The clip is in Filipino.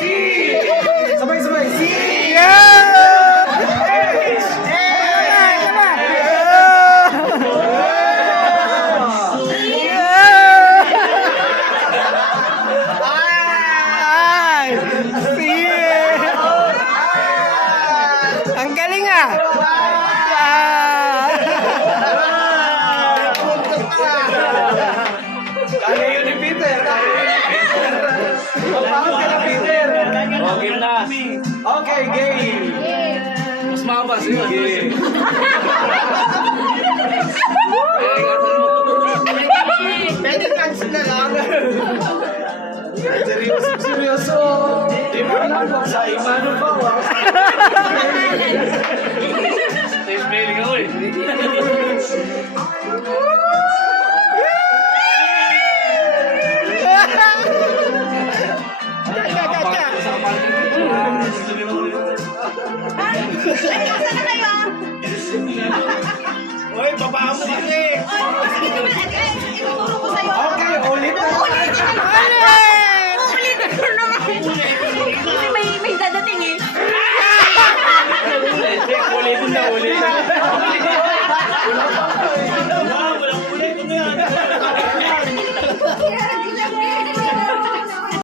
Sabay-sabay. C! Ang galing ah! Kaya yun ni Peter. Magpapag ka na, Peter. Okay na. Okay, game. Mas mabas yun. Game. Pwede fans na lang. Seryoso, seryoso. Di mo alam kung sa imano ba? Taste feeling ako eh. Hoy, baba mo kasi!